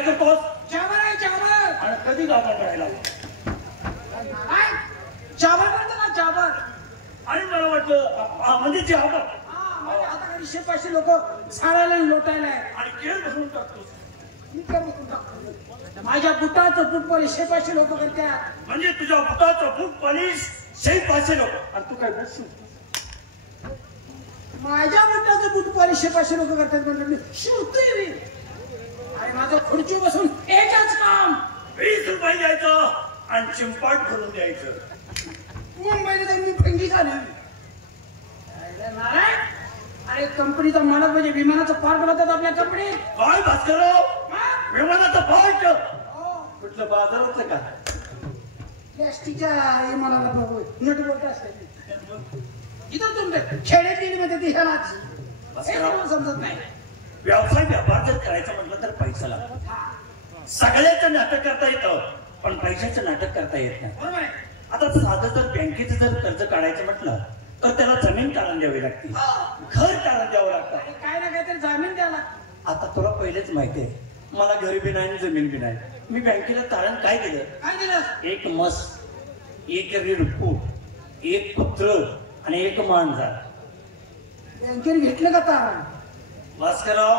काय करतोस? चावर आहे चावर. आणि कधी गाभण राहिला? चावर म्हणतो ना चावर. आणि मला वाटलं म्हणजे जे हवं आता काही 100-500 लोक झाडायला लोटायला आणि केळ भरून टाकतोस. मी काय बघून टाकतो माझ्या बुटाचं फुटबॉल 100-500 लोक करतात. म्हणजे तुझ्या बुटाचं फूट पॉलिश 100-500 लोक आणि तू काय बसू? माझ्या बुटाचं फुटबॉल 100-500 लोक करतात म्हणलं मी शिवतोय मी. आणि माझं खुर्ची बसून एकच काम 20 रुपये द्यायचं आणि चिंपाट भरून द्यायचं. मुंबईला जाऊन मी फंगी झाली. अरे कंपनीचा मालक म्हणजे विमानाचं पार्ट बनवतात आपल्या कंपनीत. काय भास्करराव? विमानाचं पार्ट? कुठलं बाजाराचं का? प्लॅस्टिकच्या विमानाला नटबोल्ट असतात इथं तुमच्या खेड्यात मध्ये समजत नाही. व्यवसाय व्यापार जर करायचं म्हटलं तर पैसा लागतो. सगळ्याचं नाटक करता येतं पण पैशाचं नाटक करता येत नाही. बरोबर आहे. आता साधं जर बँकेचं जर कर्ज काढायचं म्हटलं तर त्याला जमीन तारण द्यावी लागते, घर तारण द्यावं लागतं. काय ना काहीतरी जामीन द्यायला. आता तुला पहिलेच माहिती आहे मला घरी बी नाही जमीन बी नाही. मी बँकेला तारण काय दिलं? काय दिलं? एक म्हस, एक रिडकू, एक कुत्र आणि एक मांजर. बँकेने घेतलं का तारण? भास्करराव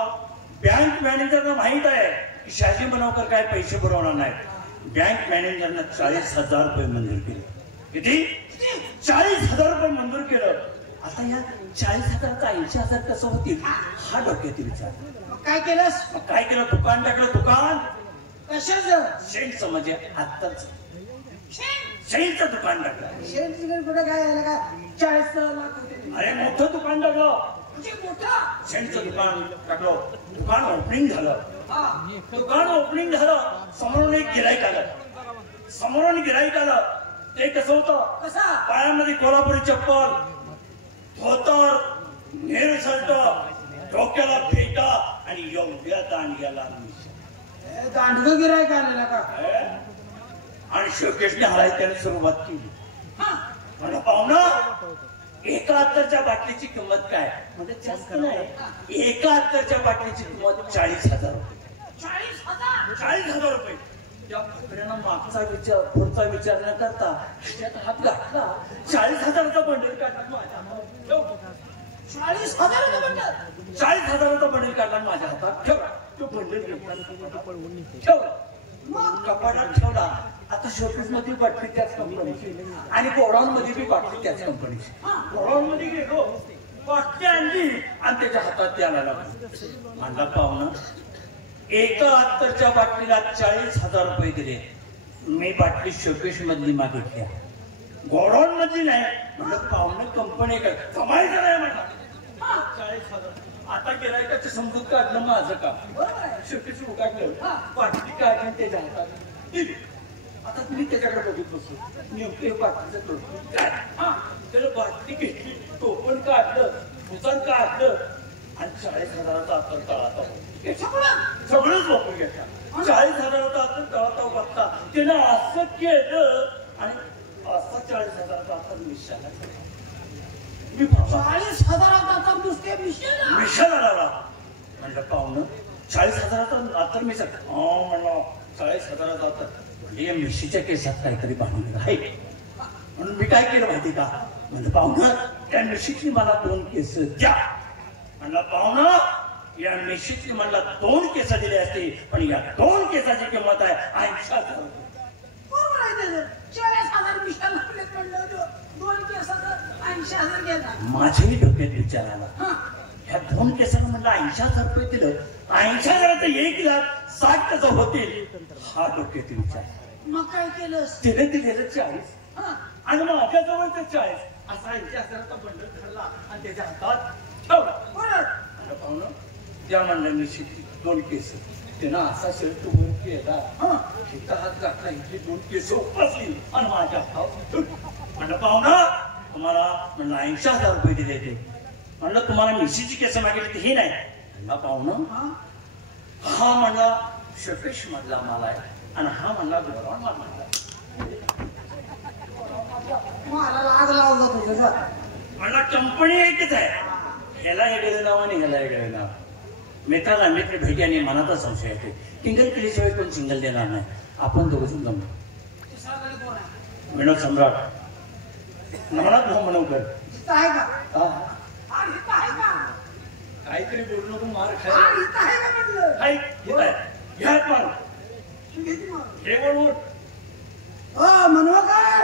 बँक मॅनेजरला माहित आहे की शहाजी बनवकर काय पैसे पुरवणार नाही. बँक मॅनेजरनं 40,000 रुपये मंजूर केले. किती? 40,000 रुपये मंजूर केलं. आता या 40,000चा 80,000 कसं होतील हा डोक्यातील विचार. काय केलंस? काय केलं? दुकान टाकलं. दुकान कशाचं? शेणचं म्हणजे आत्ताच शेणचं दुकान टाकलं. शेण कुठे काय झालं का 40 लाख होते. अरे मोठं दुकान टाकलं. मोठं शेणचं दुकान टाकलं. दुकान ओपनिंग झालं. दुकान ओपनिंग झालं. समोरून एक गिराईक आलं. समोरून गिराईक आलं. ते कसं होतं? कसा? पायामध्ये कोल्हापुरी चप्पल, धोतर, नेर शर्ट, डोक्याला फेटा आणि एवढ्या दांडग्याला दांडगं गिराईक आलेला का? आणि शोकेशने हरायला त्याने सुरुवात केली. म्हणा पाहुणा 71च्या बाटलीची किंमत काय? म्हणजे जास्त नाही. 71च्या बाटलीची किंमत 40,000 रुपये. 40,000 रुपये. त्या फकड्यानं मागचा विचार पुढचा विचार न करता त्यात हात घातला. 40,000चा बंडल काढला माझ्या. 40,000 बंडल? 40,000चा बंडल काढला माझ्या हातात. ठेव तो बंडल ठेव. मग कपाटात ठेवला. आता शोकेस मध्ये बाटली त्याच कंपनीची आणि गोडाऊन मध्ये बी बाटली त्याच कंपनीची. गोडाऊन मध्ये गेलो बाटली आणली आणि त्याच्या हातात द्यायला लागला. म्हणला पाहुणा 71च्या बाटलीला 40,000 रुपये दिले. मी बाटली शोकेश मधली मागितल्या, गोडाऊन मधली नाही. म्हणलं पाहुणं कंपनी कमायचं नाही म्हणला. 40,000. आता गिरायकाचं समजूत काढलं माझं काम. शोकेश उघडलं बाटली काढली त्याच्या हातात दिली. आता तुम्ही त्याच्याकडे बघत बसू. नेमके बाटलीचं तोडून काय त्याला बाटली घेतली, टोपण काढलं, भुजन काढलं आणि 40,000चा आतर तळाचा सगळंच वापरून घेतला. 40,000चा आतर तळाचा बघता त्यानं असं केलं आणि असा 40,000चा आतर मिशाला. मी 40,000चा आतर नुसते मिशाला लागला. म्हणलं पाहुणं 40,000चा आतर मिशा. म्हणलं 40,000चा आतर या मिशीच्या केसात काहीतरी बांधलेलं आहे. म्हणून मी काय केलं माहिती का? म्हणजे पाहुणं त्या मिशीची मला 2 केस द्या. म्हणलं पाहुणं या मिशीची मला 2 केस दिले असते पण या 2 केसाची किंमत आहे 80,000 रुपये. बरोबर आहे. 40,000 मिशाला म्हणलं 2 केसाचं 80,000 गेला. माझ्याही डोक्यात विचार आला. ह्या 2 केसाला म्हणलं 80,000 रुपये दिलं. 80,000चं 1,60,000 त्याचं होतील हा डोक्यात विचार. मग काय केलं? तिने दिलेलं 40 आणि माझ्या जवळ ते 40 असा 80,000चा बंडल ठरला आणि त्याच्या हातात ठेवला. पाहुणं त्या म्हणलं निश्चित 2 केस त्यानं असा शर्ट वर केला. हिचा हात घातला. इथली 2 केस उपसली आणि माझ्या हातात. म्हणलं पाहुणं तुम्हाला म्हणलं 80,000 रुपये दिले ते. म्हणलं तुम्हाला मिशीची केस मागितली ही नाही. म्हणला पाहुणं हा म्हणला शोकेश मधला माल आहे आणि हा म्हणला गोडाऊन मधला. मला लाग लावला तुझा. म्हणला कंपनी एकच आहे. ह्याला वेगळं नाव आणि ह्याला वेगळं नाव. मित्राला मित्र भेट्याने मनाचा संशय येते. टिंगल केल्याशिवाय कोण सिंगल देणार नाही. आपण दोघं जमलो. विनोद सम्राट नमनाथ भाऊ मनवकर आहे का? हा. आणि इथं आहे का? काहीतरी बोलू नको मार आणि इथं आहे का म्हटलं? खाय घ्या पण तू घेते मग. हे बोलून म्हणू काय?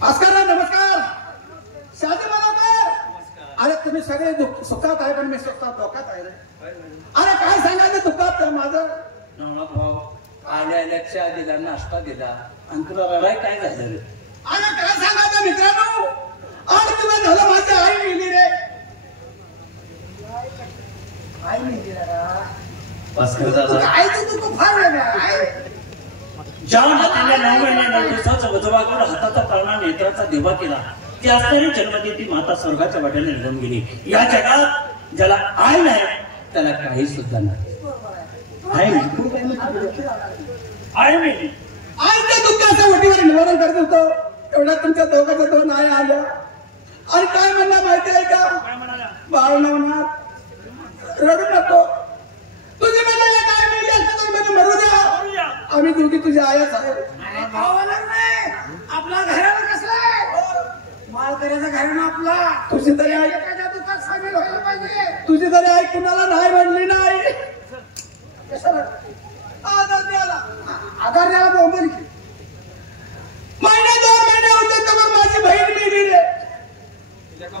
भास्करराव नमस्कार. शहाजी मनोकर. अरे तुम्ही सगळे सुखात आहे पण मी सुखात धोक्यात आहे रे. अरे काय सांगायचं दुःखात माझं? नवनाथ भाऊ आल्या चहा दिला नाश्ता दिला आणि तुला रडाय काय झालं रे? अरे काय सांगायचं मित्रांनो? 8 दिवस झालं माझी आई मेली रे. आई मेली रे. भास्कर दादा आईचं दुःख फार वेगळं आहे. ज्या नातीने 9 महिने 9 दिवसाचा वजवा करून हाताचा पाळणा नेत्राचा देवा केला ती असणारी जन्मदिती माता स्वर्गाच्या वाट्याने निघून गेली. या जगात ज्याला आई नाही त्याला काही सुद्धा नाही. आई मेली. आईच्या दुःखाच्या वटीवर निवारण करत होतो एवढ्या तुमच्या दोघांच्या 2 आई आल्या. आणि काय म्हणणार माहिती आहे का? बाळ नवनाथ रडू नको. तुझी म्हणाला काय मिळली असं तर मला मरू द्या. आम्ही दोघी तुझ्या आयाच आहे. आपला घराला कसला माल करायचा घराणा आपला. तुझी तरी आई दुःखात सामील व्हायला पाहिजे. तुझी तरी आई कुणाला नाही म्हणली नाही. आधार द्यायला बोंबल की महिने 2 महिने होते तेव्हा माझी बहीण मेली रे.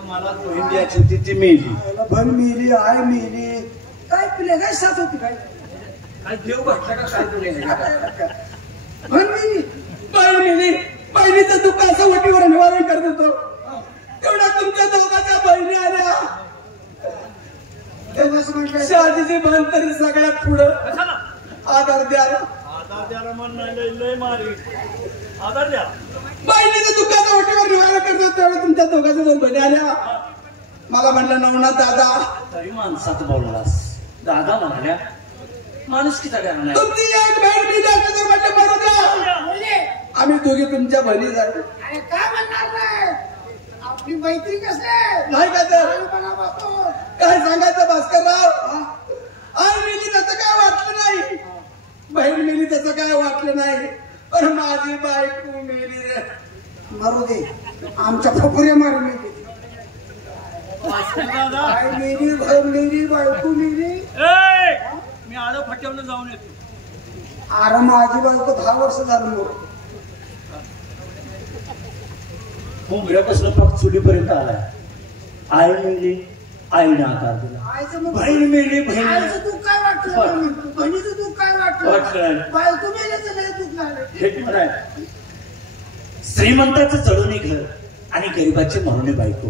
मला बहीण द्यायची होती ती मेली. बहीण मेली आई मेली. काय पिले काय साथ होती काय देव घटला का काय तुला बहीण मेली. बहिणीचं दुःखाचं वटीवर निवारण करत होतो तेवढ्या तुमच्या दोघांच्या बहिणी आल्या. शहाजीची बहीण तरी सगळ्यात पुढं आधार द्यायला. बहिणीचं दुःखाचं वटीवर निवारण करत होतो तेवढ्या तुमच्या दोघांच्या 2 बहिणी आल्या. मला म्हणलं नवनाथ दादा. तरी माणसात बोललास. दादा म्हणाल्या माणुसकीचा कारण आहे. तुमची एक बहीण मी जास्त तर म्हणजे मरू द्या. आम्ही दोघे तुमच्या बहिणी जातो. अरे काय म्हणणार नाही आपली मैत्री कसली नाही का तर काय सांगायचं भास्करराव? आई मेली त्याचं काय वाटलं नाही. बहीण मेली त्याचं काय वाटलं नाही. पण माझी बायको मेली रे. मरू दे आमच्या फुफुऱ्या मारून मेली. आई मेली बहीण मेली बायको मेली. मी आडं फटवलं जाऊन येतो. अरे माझी बायको 10 वर्ष झालं मग. उमऱ्यापासून फक्त चुलीपर्यंत आलाय. आई मेली आईने आकार दिला. बहीण मेली बहिणीचं दुःख काय वाटलं? बहिणीचं दुःख काय वाटलं? बायको मेल्याचं नाही दुःख झालं. हे म्हणाय श्रीमंताचं चढून घर आणि गरिबाची म्हणून बायको.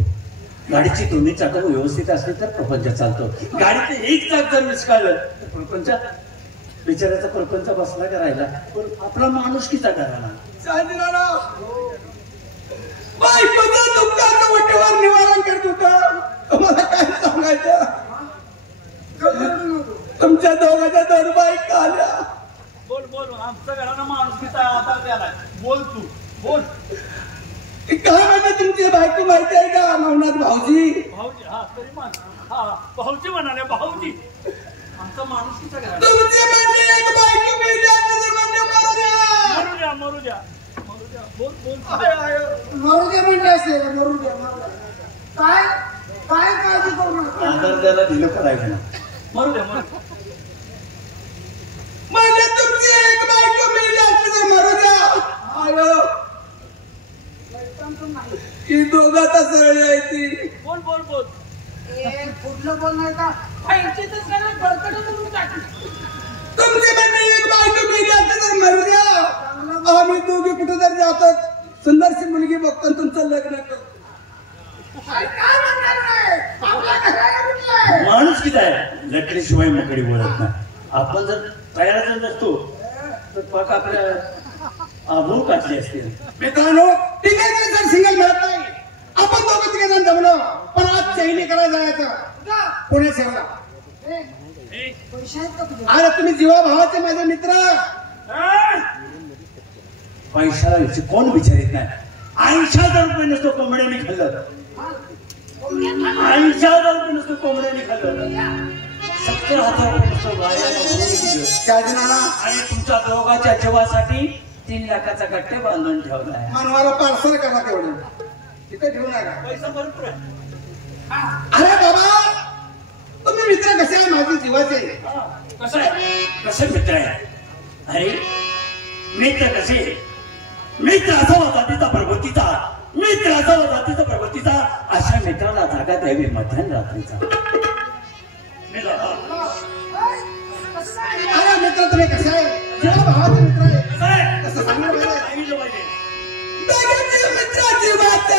गाडीची दोन्ही चाकं व्यवस्थित असली तर प्रपंच चालतो. गाडीचं एक चाक जर विस्काळलं तर प्रपंच बिचाराचा प्रपंच बसला करायला पण आपला माणुसकीचा करायला. बायकोचं दुःखाचं वटीवर निवारण करत होतं. तुम्हाला काय सांगायचं? तुमच्या दोघांच्या 2 बायका आल्या. बोल आमच्या घरानं माणुसकीचा आधार द्यायला. बोल तू बोल. काय म्हणते तुमची बायको माहिती आहे का नवनाथ भाऊजी? भाऊजी हा तरी भाऊजी म्हणाले भाऊजी आमचा माणुसकीचा घराणा. तुमची म्हणजे एक बायको मेली असं तर म्हणजे मरू द्या. मरू द्या बोल मरू द्या म्हणजे असेल मरू द्या. काय काळजी करू नका. आधार द्यायला दिलं करायचं ना. मरू द्या म्हणजे तुमची एक बायको मेली असं तर मरू द्या. ही दोघं तर सरळ यायची. बोल कुठलं बोलणार का? तुमची म्हणजे एक बायको मेली असं तर मरू द्या. आम्ही दोघे कुठे जर जातो सुंदरशी मुलगी बघतो तुमचं लग्न करतो. माणूस किती आहे लटल्याशिवाय मकडी बोलत नाही. आपण जर तयार नसतो तर पाक आपल्या आबरू काढले असतील. मित्रांनो ठीक आहे जर सिंगल मिळत नाही आपण 2-3 जण जमलो पण आज चैनी करायला जायचं पुणे शहराला. अरे तुम्ही जीवा भावाचे माझे मित्र. पैशाला कोण विचारित नाही. 80,000 रुपये नसतो कोंबड्याने खाल्लं. 80,000 रुपये नसतो कोंबड्याने खाल्लं. 70,000 रुपये नसतो शाहजीनाना आणि तुमच्या दोघांच्या जीवासाठी 3 लाखाचा गट्टे बांधून ठेवलाय. मनवाला पार्सल करा तेवढं तिथे ठेवू नका. पैसा भरपूर आहे. अरे बाबा तुम्ही मित्र कसे आहे माझे जीवाचे. कसं आहे कसं मित्र आहे. अरे मित्र कसे मित्र असावा जातीचा प्रवृत्तीचा. मित्र असावा जातीचा प्रवृत्तीचा. अशा मित्राला जागा द्यावी मध्यान रात्रीचा. अरे मित्र तुम्ही कसे आहे. जेव्हा भावाचे मित्र आहे कसं सांगितलं पाहिजे. मित्राची बात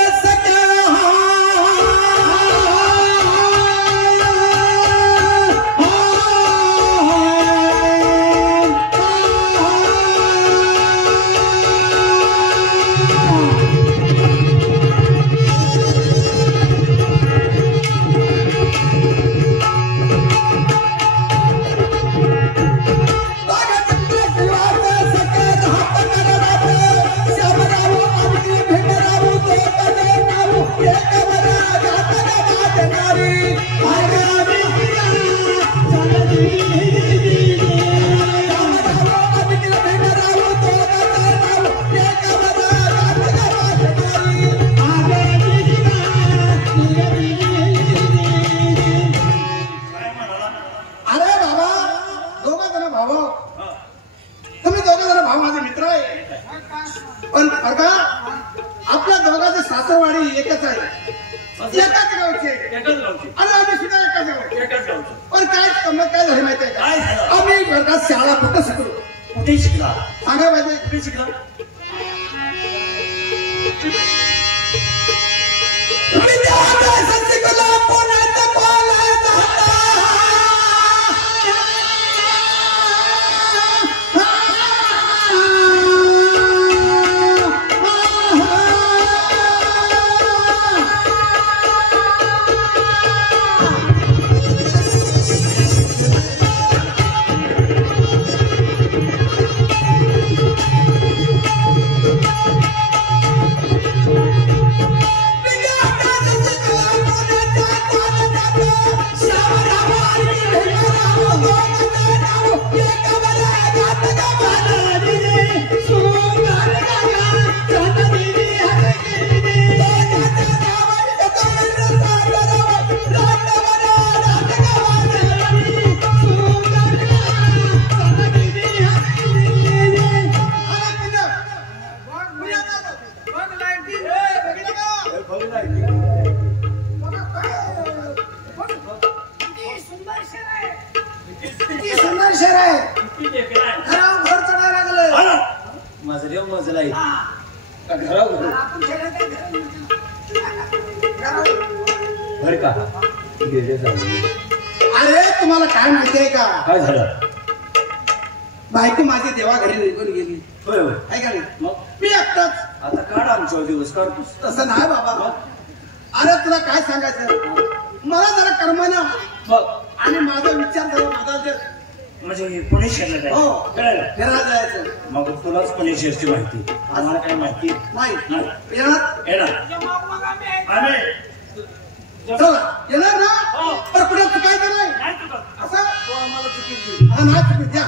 शाळा कुठं शिकलो. कुठे शिकला सांगा पाहिजे. कुठे शिकला. अरे तुम्हाला काय माहिती आहे का. काय झालं. बायको माझी देवा घरी निघून गेली. होय होय. काय का नाही. मग मी एकटाच. आता काढ आमच्या दिवस काढतोस. तसं नाही बाबा. अरे तुला काय सांगायचं. मला जरा कर्मना बघ आणि माझा विचार जरा बदलते. म्हणजे पुणे शहरात आहे. हो फिरायला जायचं. मग तुलाच पुणे शहरची माहिती. आम्हाला काय माहिती नाही. येणार येणार आम्ही चला येणार ना. पण पुढे चुकायचं नाही. असं आम्हाला चुकीची हा नाही चुकी द्या.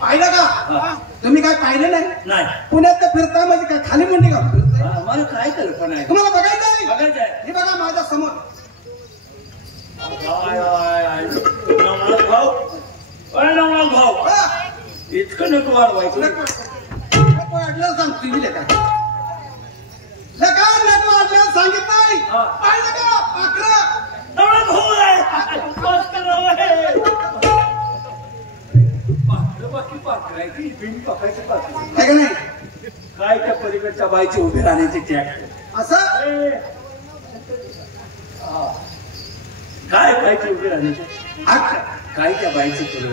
पाहिलं का तुम्ही काय पाहिलं नाही. पुण्यात फिरता म्हणजे काय खाली म्हणते का. मला काय कल्पना आहे. तुम्हाला बघायचं आहे. बघायचं आहे. हे बघा माझ्या समोर. भाऊ इतकं नको वाढवायचं. वाढलं सांग तुम्ही लेखा नको वाढलं सांगित नाही. पाहिलं का पाखरं काय त्या पलीकडच्या बाईची उभी राहण्याची टॅक्ट असं काय बाईची उभी राहण्याची काय त्या बाईची तुला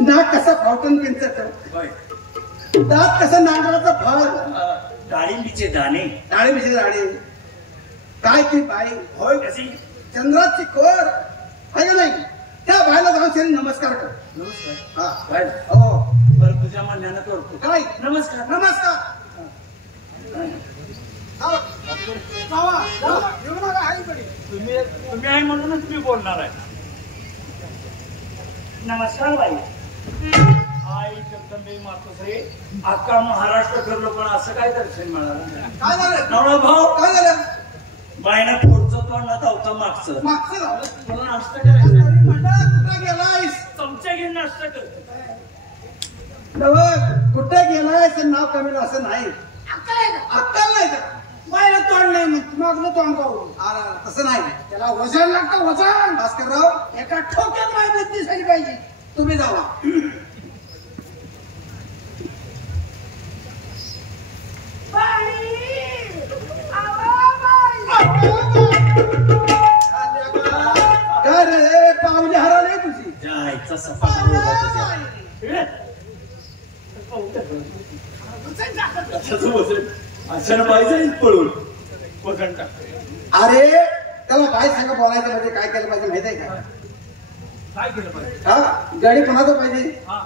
नाक कसा फाउंटन पेनचं दात कसं नांगराचं फळ डाळिंबीचे दाणे डाळिंबीचे दाणे काय ती बाई होय कशी चंद्राची कोर आहे का नाही. त्या बायला क्षणी नमस्कार कर. नमस्कार. हा काय हो बरं तुझ्या म्हणण्यानं करतो. काय नमस्कार. नमस्कार. तुम्ही तुम्ही आहे म्हणूनच मी बोलणार आहे. नमस्कार बाई. आई जगदंबे मातोश्री अख्खा महाराष्ट्र फिरलो पण असं काय दर्शन मिळालं. काय झालं नवरा भाऊ काय झालं बाईनं पुढचं तोंड धावतं मागचं. मागचं झालं म्हणून नाश्ता करायचं. कुठे गेलायस चमच्या घेऊन नाश्ता करतो. कुठे गेलायस नाव कमी असं नाही. अक्कल नाही का बायला तोंड नाही मागलं तोंड पाहू. तसं नाही. त्याला वजन लागतं वजन. भास्करराव एका ठोक्यात माय बुद्धी झाली पाहिजे. तुम्ही जावा. काय रे पाहुणे हरवले तुझी. जायचा सफा असं पाहिजे पळून वजन टाकते. अरे त्याला काय सांगा बोलायचं म्हणजे काय केलं पाहिजे माहिती आहे का. काय केलं पाहिजे. हा गडी कोणाचं पाहिजे. हा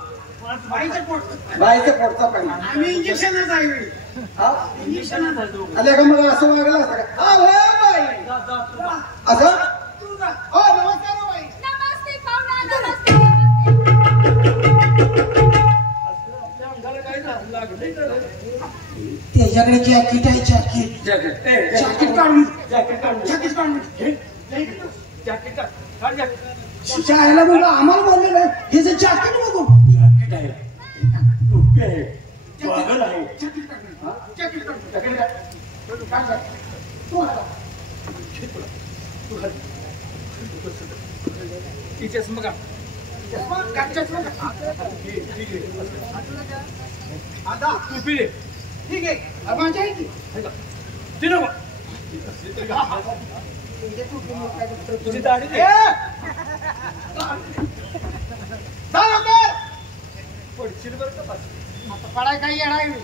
बाईचं पोट. बाईच्या पोटचा पाहिजे. आम्ही इंजेक्शनच आहे. हा इंजेक्शन झालं. आल्या का मला असं वागलं असं का. हा होय बाई असं. तू जा. हो नमस्कार हो बाई. नमस्ते पाहुणा नमस्ते. आपल्या अंगाला काय लागलं. त्याच्याकडे जॅकेट आहे जॅकेट. जॅकेट जॅकेट काढून जॅकेट काढ. जॅकेट काढून जॅकेट काढ. काढ जॅकेट. शाळेला मुलं आम्हाला बोललेलं हे जे जॅकेट बघू. जॅकेट आहे. टोपी आहे. गॉगल आहे. जॅकेट काढून. जॅकेट काढून. जॅकेट काढ. तू आता. ती चष्मा काढ. चष्मा ठीक आहे. आता टोपी दे. ठीक आहे. माझ्या आहे की. ती नको. तुझी दाढी दे. पडशील बरं का पाच. आता पडाय काही येणार मी.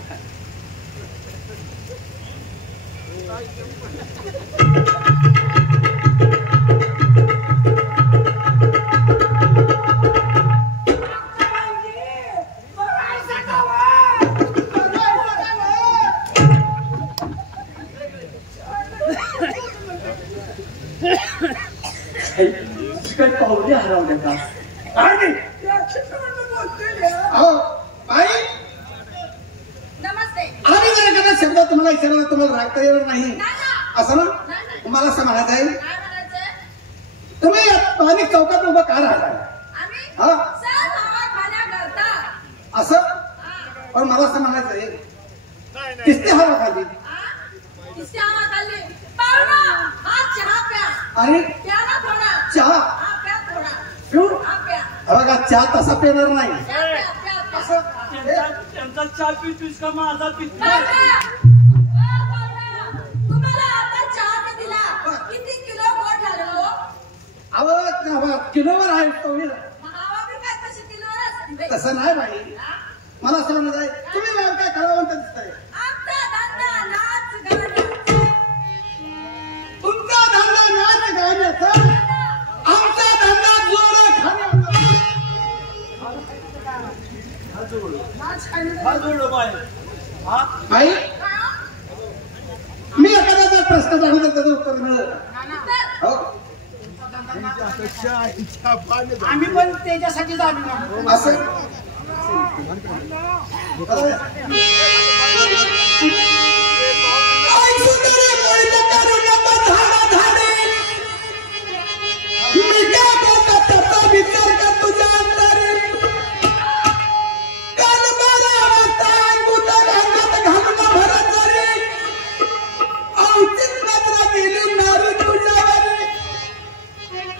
काय पाहुणे हरवले का. हो बाई नमस्ते. आम्ही जर एखादा शब्द तुम्हाला विचारला तुम्हाला राखता येणार नाही नाना. असं ना. नाही. तुम्हाला असं म्हणायचं आहे काय म्हणायचं. तुम्ही या पाणी चौकात उभं का राहताय. आम्ही हा. सर हवा खाण्याकरता. असं पण मला असं म्हणायचं आहे किस्ती हवा खाली. किसकी हवा खाल्ली. पाहुणा हा चहा प्या. आणि प्या ना थोडा. चहा हा प्या थोडा. पिऊ. हा प्या. बघा चहा तसा पिणार नाही. प्या प्या प्या प्या. असं त्यांचा चहा पितोस का माझा पितो. पाहुणा. तुम्हाला आता चहा का दिला. किती किलो गोड झालं हो. अहो किलोवर आहे तो. मग हवा बी काय तशी किलोवर असते. तसं नाही बाई. मला असं म्हणत आहे तुम्ही काय कलावंत दिसताय. आमचा धंदा नाच गाण्याचा. तुमचा धंदा नाच गाण्याचा. आमचा धंदा जोड खाण्याचा. हा जोडलो बाय. हा बाई मी एखाद्याचा प्रश्न जाणून त्याचं उत्तर मिळेल. हो आम्ही पण त्याच्यासाठी जाणून असं विचार कर तुझ्या अंतरी. काल 12 वाजता घालून भरत जरी औचित मात्र दिली नारी तुझ्यावरी.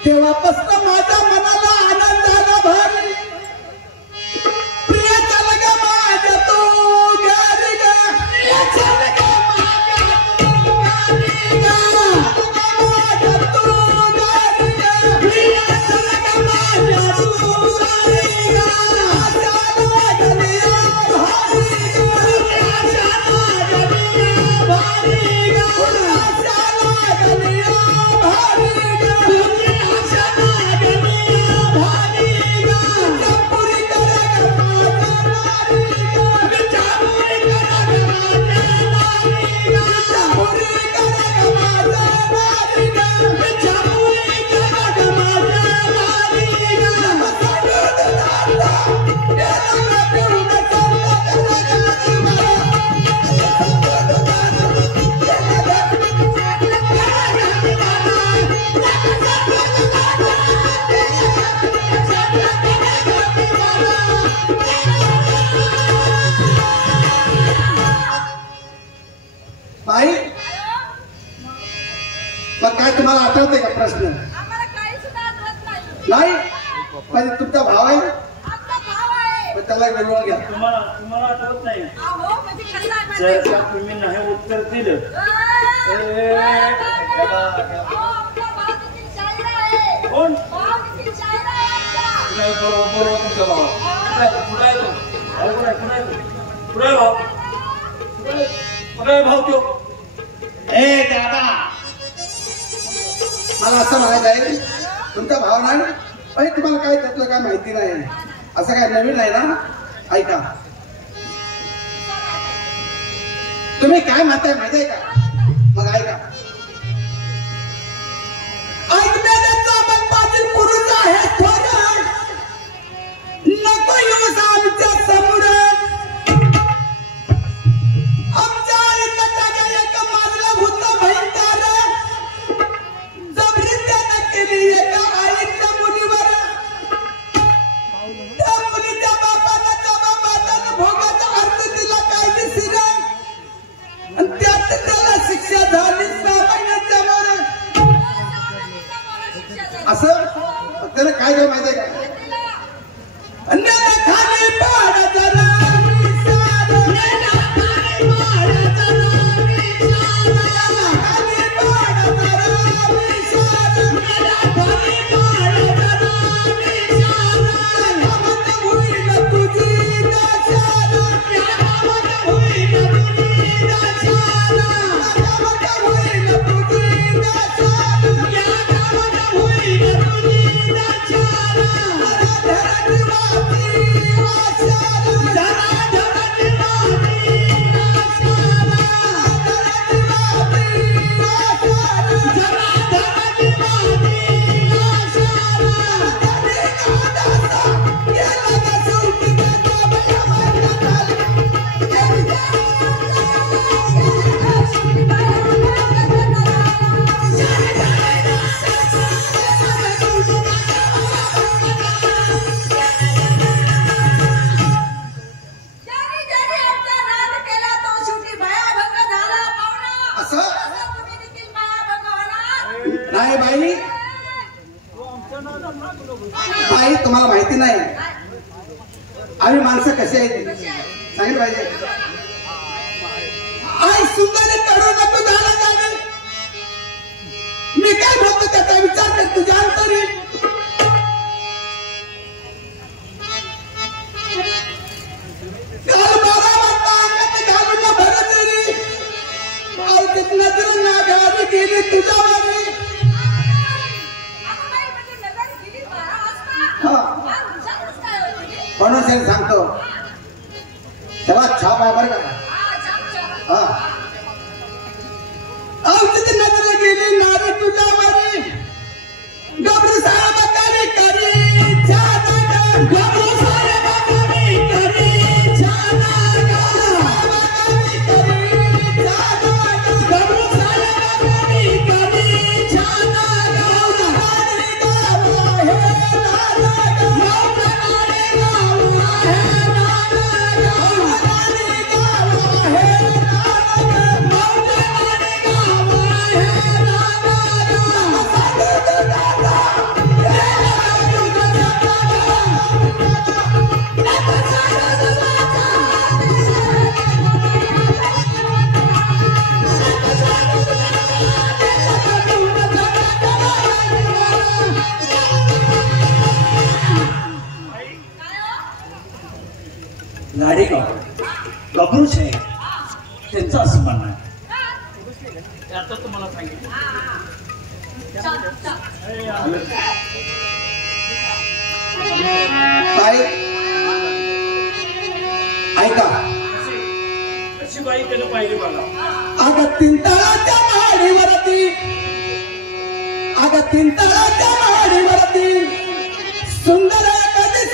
तेव्हापासून माझ्या मनाला आनंद झाला भारी. प्रिय चल ग माझ्या तू गारी ग. प्रिय चल ग माझ्या तू गारी ग. माझ्या तू गारी ग. प्रिय चल ग माझ्या तू गारी ग. आशाला गलिया भारी ग. आशाला गलिया भारी ग. आशाला गलिया भारी ग. आशाला गलिया प्रश्न आम्हाला काही सुद्धा आठवत नाही. नाही म्हणजे तुमचा भाव आहे आमचा भाव आहे. पण त्याला मिळवून घ्या. तुम्हाला तुम्हाला आठवत नाही अहो, म्हणजे कसं आहे जर माहिती का आहे? तुम्ही नाही उत्तर दिलं अहो, आमचा भाव किती शाहीर आहे. कोण भाव किती शाहीर आहे आमचा. नाही, बरोबर तुमचा भाव कुठे आहे तो? भाऊ कुठे आहे? कुठे आहे तो? कुठे आहे भाऊ? कुठे आहे भाऊ तो? ए दादा मला असं म्हणायचं आहे तुमचा भाव नाही म्हणजे तुम्हाला काय त्यातलं काय माहिती नाही असं काय नवीन आहे ना. ऐका तुम्ही काय म्हणताय माहिती आहे का. मग ऐका ऐकण्याचा मन पाटील पुरुष आहे थोडं नको येऊ आमच्या समोर. आमच्या आईच्या एका मारलं होतं भयंकर जबरी त्यानं केली एका आईच्या मुलीवर. त्या मुलीच्या बापानं जबाबानं भोगाचा अर्थ दिला कायदेशीर आणि त्यात त्याला शिक्षा झाली 6 महिन्याच्या वर. असं त्याला काय काय माहिती आहे का. अन्याला खाली पाड जरा विचार, अन्याला खाली पाड जरा विचार, खाली पाड जरा विचार, अन्याला खाली पाड जरा विचार. गावात होईल तुझी नाचार, गावात होईल तुझी नाचार, गावात होईल तुझी नाचार, गावात होईल तुझी नाचार. धरती माती आचार, धरती माती आचार, धरती माती आचार, धरती माती आचार. गेला का शेवटी त्याचा बयान ज्याने ज्याने आमचा नाद केला तो शेवटी भयाभंग झाला पाहुणा. असं असं तुम्ही देखील भयाभंग होणार. नाही बाई. बाई तुम्हाला माहिती नाही आम्ही माणसं कशी आहेत सांगितलं पाहिजे. आई सुंदर करू नको झाला जाणे मी काय म्हणतो त्याचा विचार कर तुझ्या अंतरी. काल 12 वाजता अंगात घालून भरत रे पावसात नजर ना घाली गेली तुझ्या वारी. अगं बाई, म्हणजे नजर गेली 12 वाजता. हा. फार हुशारच काय होय म्हणजे. म्हणून सर सांगतो तेव्हा छाप आहे बरं का. छाप छाप. हा औषध नजर गेली नारी तुझ्या वारी. गबरू साहेब करी करी छाना गबरू साहेब करी करी छाना करी करी छाना गबरू साहेब करी करी छाना नारी गावा हे नाना नारी गावा हे नाना नारी गावा हे लाडेगाव गबरूच आहे त्यांचं असं म्हणणं आहे. आता तुम्हाला सांगितलं बाई ऐका अशी बाई त्यानं पाहिली बघा. अगं तिंतळाच्या माडीवरती अगं तिंतळाच्या माडीवरती सुंदर कधी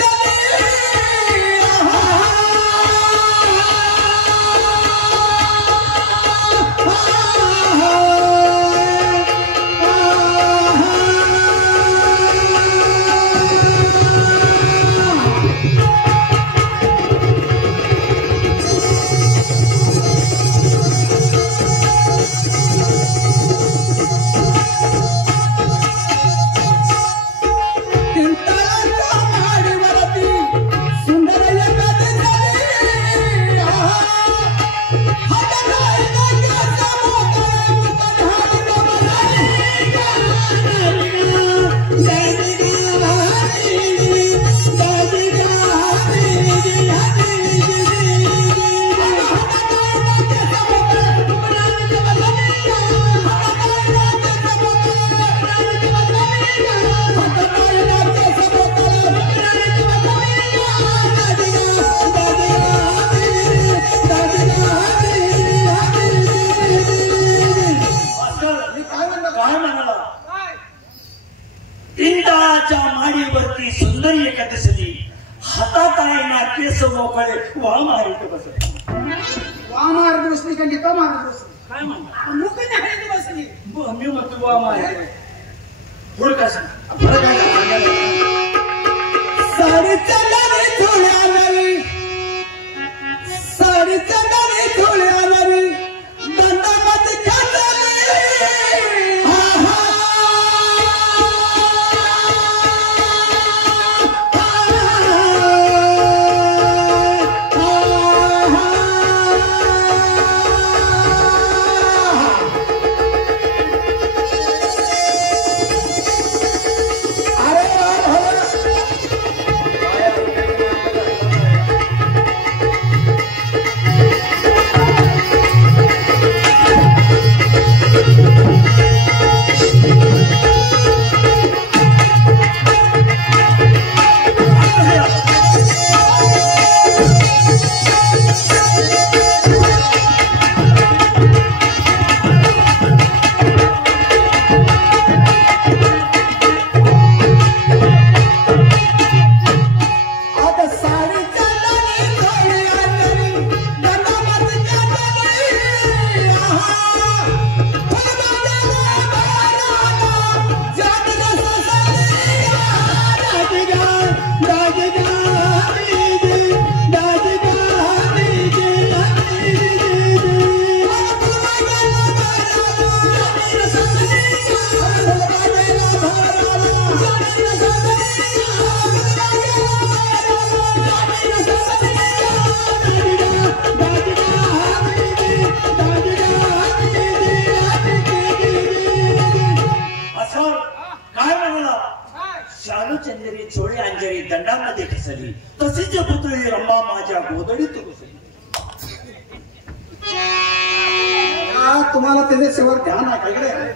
वडाच्या माडीवरती सुंदरी एका दिसली, हातात आहे ना केस मोकळे, वा मारित बसली. वा मारत बसली का लिका मारत बसली? काय म्हणता? मुकी नाही बसली. मी म्हणतो वा मारित. पुढे काय सांग? फरक काय साडीच्या नवी थोड्या नवी, साडीच्या नवी थोड्या नवी, दंडामध्ये खातली. चंदेरी चोळी अंजरी दंडामध्ये ठसली, तशीच पुतळी रंबा माझ्या गोदडीत घुसली. तुम्हाला त्याच्या शेवट ध्यान आहे काय?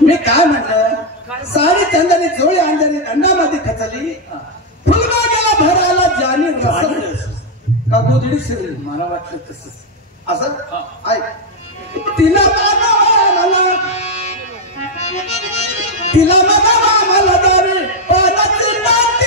मी काय म्हटलं? साडी चंदनी चोळी अंजनी दंडामध्ये ठसली, फुलबागेला भरायला जाणी रस का गोदडी शिरली. मला वाटलं तसंच असं ऐक. तिला मला तिला मला दारी पानाची नाती.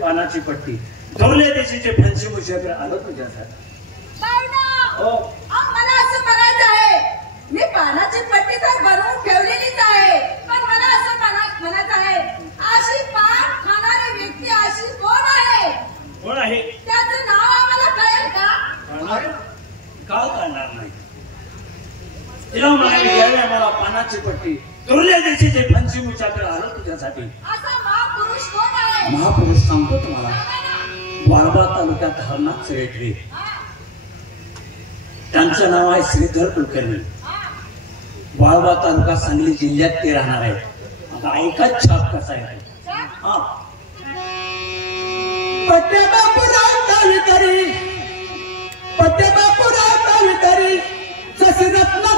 पानाची पट्टी धोरल्या देशीचे फंशी मुशाफिर आलं तुझ्यासाठी. मला असं म्हणायचं आहे, मी पानाची पट्टी तर बनवून ठेवलेलीच आहे, पण मला असं म्हणायचं आहे, अशी पान खाणारी व्यक्ती अशी कोण आहे? कोण आहे? त्याचं नाव आम्हाला कळेल का? का कळणार नाही? तिला म्हणाली घ्यावी आम्हाला पानाची पट्टी धोरल्या देशीचे फंशी मुशाफिर आलं तुझ्यासाठी. असा महापुरुष कोण आहे? महापुरुष सांगतो तुम्हाला. वाळवा तालुक्यात हरनाथ रेटवे, त्यांचं नाव आहे श्रीधर कुलकर्णी. वाळवा तालुका सांगली जिल्ह्यात ते राहणार आहे. आता ऐका छाप कसा आहे. पट्ट्या बापूराव गावी तरी, पट्ट्या बापूराव गावी तरी, जसे रत्न